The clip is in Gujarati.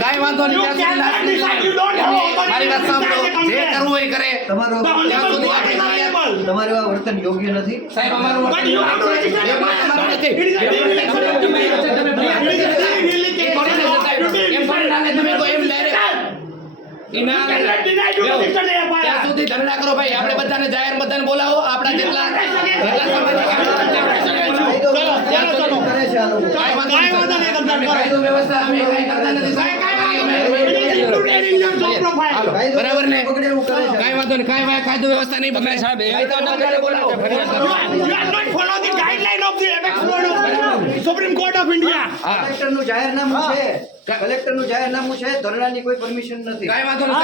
કાઈ વાંધો નહીં, મારી વાત સાંભળો, જે કરવું હોય કરે. તમારું આ વર્તન યોગ્ય નથી સાહેબ. અમારું વર્તન યોગ્ય નથી. ત્યાં સુધી ધરણા કરો ભાઈ. આપણે બધાને જાહેર બધાને બોલાવો. આપણા જેટલા વ્યવસ્થા અમે કઈ કરતા નથી સાહેબ. બરાબર ને? કઈ વાંધો નહીં, કઈ કાયદો વ્યવસ્થા નહીં બગડે સાહેબ. Supreme court of India. કલેક્ટરનું જાહેરનામું છે, કલેક્ટરનું જાહેરનામું છે, ધરણાની કોઈ પરમિશન નથી. કઈ વાંધો નહીં.